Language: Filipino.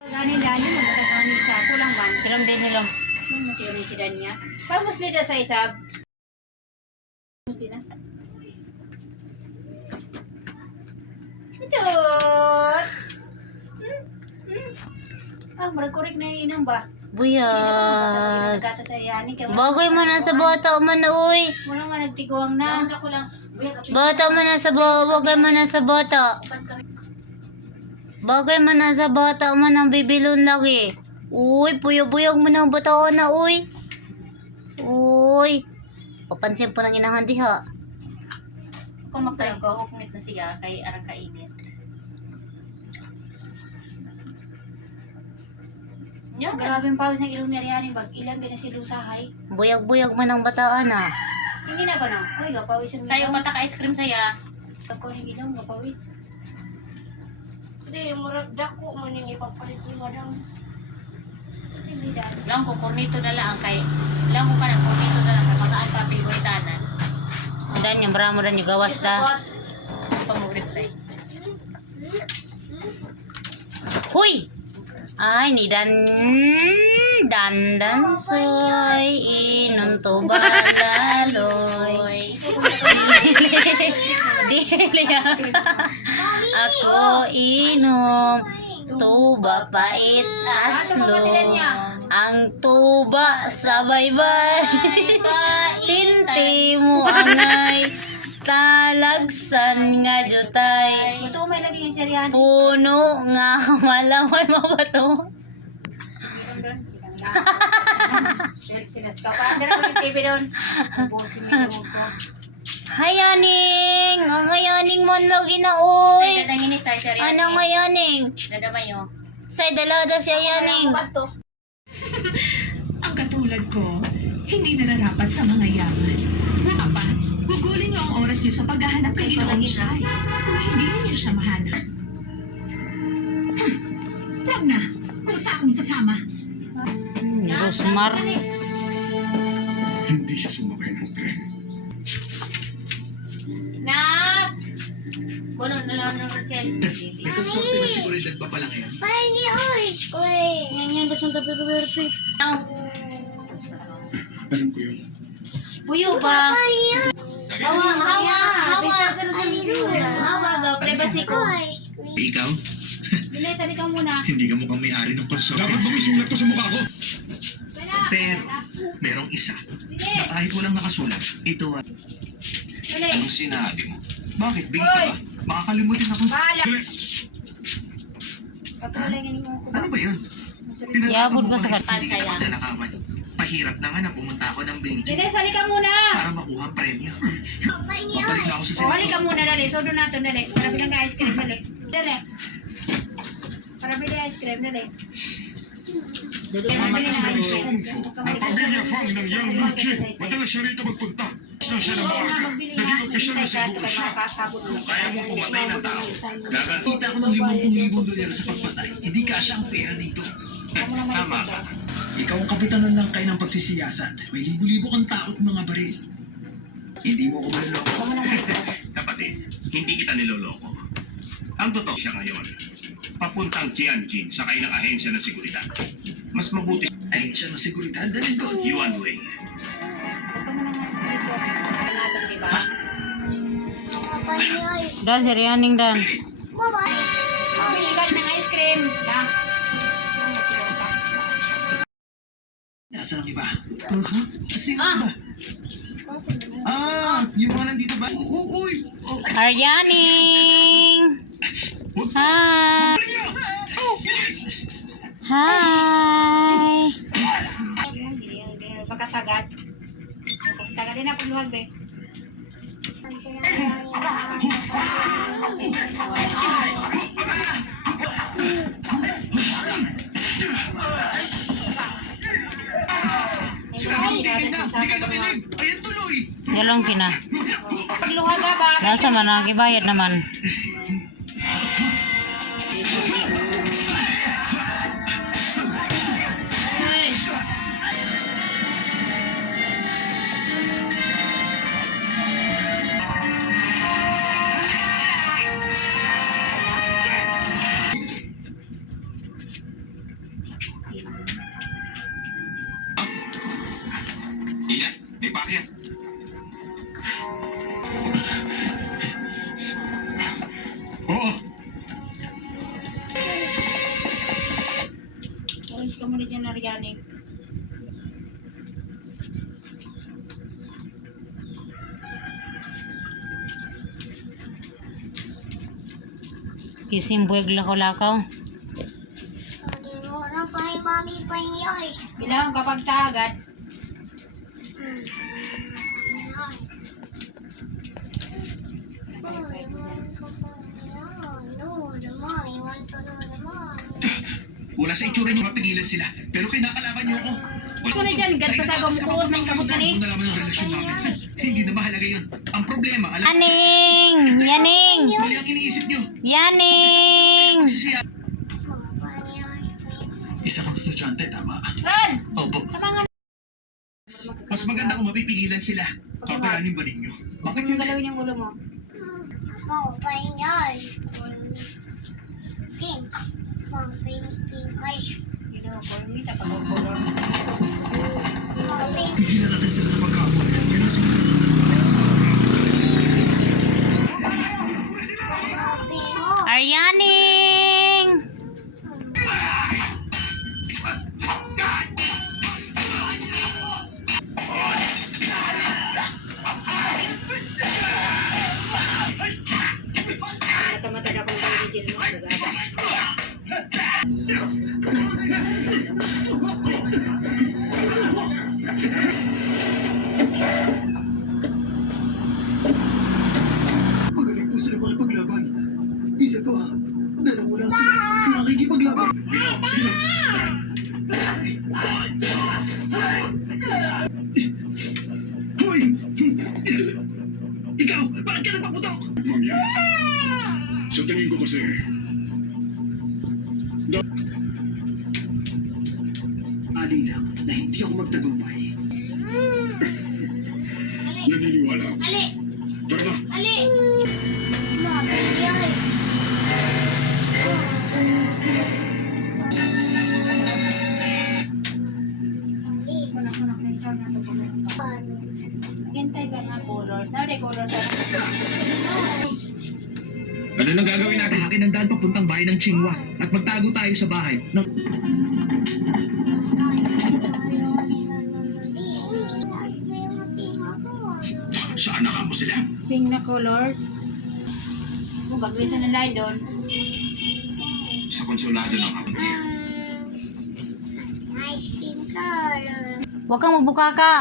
Gani-gani magkakami sa kulang man. Hilam din hilam. Masih kami si Dania. Pagos nila sa isab. Mesti na. Ito. Murag korek na inang ba? Buyag. Nagkata sa yani. Bagay mo na sa bata man uy. Wala nga nagtiguang na. Bata mo na sa bagay mo na sa bata. Bagay mo na sa bata man ang bibilon lagi. Uy, buyag-buyag mo na ang bata na uy. Uy. Papansin po ng inahan diha. Kung magkaroon na siya kay arang kainit. Yo, grabe ang pawis ng ilong ni Ariane. Bag ilang gina si Lusahay. Buyag-buyag mo ng bata na. Hindi na gano'n. Uy, gapawis ang Sayo pata ka ice cream saya. Ako ng ilong, gapawis. Hindi, murag dako man yung ipapalit ni madam. Hindi dahil. Lang ko kornito na lang kay lang ko kana kornito na lang kay magaan pa piguritanan. Dan yung bramo dan yung gawas da. Pamugrit tay. Huy! Ay, ni dandan soy inunto balaloy. Dili ako inom tuba pait aslo. Ang tuba sa baybay. Tinti mo angay talagsan nga jutay. Ito may lagi yung si Ariane. Puno nga malamay mabato. Sinas ka pa. Dara ko yung TV doon. Busin yung ilong ko. Hayaning! Ang hayaning mo lagi na oy! Ay dadangin ni Sir Anong hayaning? Dadamay yo. Sa dalada si hayaning. Ang katulad ko, hindi nararapat sa mga yaman. Dapat, gugulin niyo ang oras niyo sa paghahanap kay Ginoong Chay. Kung hindi niyo siya mahanap. Huwag na. Kusa akong sasama. Rosmar. Hindi siya sumakay ng tren. Nak! Kuno na lang ng Rosel. May konsorte na seguridad pa pala ngayon. Yan gusto ng tabi-tabi. Alam ko yun. Buyo ba? Hawa. Hawa daw privacy ko. Ikaw, Dili, sali ka muna. hindi ka mukhang may-ari ng konsorte. Dapat bang isulat ko sa mukha ko? Pero, merong isa na kahit walang nakasulat, ito ay... Dili. Anong sinabi mo? Bakit? Bigit ka ba? Makakalimutin ako. Bahala. Dali. Patuloy nga ninyo ko ba? Ano ba yun? Yabod ko sa Hindi kapan kita saya. magdanakawan. Pahirap na nga na pumunta ako ng Beijing Dili, sali ka muna. para makuha ang premyo. Babalik na ako sa O, hali ka senador. muna, dali. Sodo nato, dali. Para bilang ka ice cream, dali. Dali. Para bilang ice cream, dali. Dado Kaya mama mabili ka ng ice Sa cream. Kung Fu, ang pamilya Fang ng Yang Luchi, madalas siya rito magpunta. Gusto siya ng Oo, maaga. magbili nga. Naging opisyal na Hintay sa ka, buo kaya siya. makakasabot mo. Kaya mo pumatay ng tao. Gagantita ako ng 50,000 dolyar sa pagpatay. Hindi kasya ang pera dito. Tama ka. Ikaw ang kapitanan ng kain ng pagsisiyasat. May libo-libo kang taot mga baril. Hindi mo ko maloloko. Kapatid, hindi kita niloloko. Ang totoo siya ngayon, papuntang Tianjin sa kailang ahensya ng seguridad. Mas mabuti Ay, siya ng seguridad. Dali doon. Yuan Wei. Dan si hayaning dan. Bili ka ng ice cream. Da. Nasaan ang iba? Sino ba? Yung mga nandito ba? Uy! Oh, Hayaning! Hi! Hi! Pagkasagat. Taga din na puluhag, be. sinabi, tigil na! Hindi ka nakinig! Ayan tuloy! Galong kina. Pagluhag ka ba? Nasa man nagibayad naman. Bakit? Oo. Ulis ka muna dyan, Ariane. Kising buwag lakaw-lakaw. Bilang kapag tagad. Wala sa itsura niyo mapigilan sila, pero kinakalaban niyo ako. Ako na dyan, gat pa sa gamukuot, may kamot ka ni. Ano naman ang relasyon namin? Hindi na mahalaga yun. Ang problema, alam Yaning! Yaning! mali ang iniisip niyo. Yaning! Pagsisiya. Isa kang estudyante, tama? Ron! Opo. Tapangan. Mas maganda kung mapipigilan sila. Kakaranin ba ninyo? Bakit Bakit hindi? galawin yung ulo mo? Dito ako, lumita pag color. Pigilan natin sila sa pagkapon. Kaya sila. Aryaning! Mata-mata na kung tayo ni Jill mo. Bagada. Magaling po sila makipaglaban. Isa pa, dalawa lang sila nakikipaglaban. Sige lang. Hoy! Ikaw, bakit ka nagpaputok? Mangyan. Sa tingin ko kasi, Ali lang na hindi ako magtagumpay. naniniwala ako. Ali! Tara na. Ali! Kunak-kunak na yung sound na ito. Hintay ka nga colors. Nari colors. Ano nang gagawin natin? Akin ang daan papuntang bahay ng Chingwa at magtago tayo sa bahay. Saan na mo sila? Pink na colors. Kung bagwisan ng light doon. Sa konsulado ng kapatid. Huwag kang mabuka ka.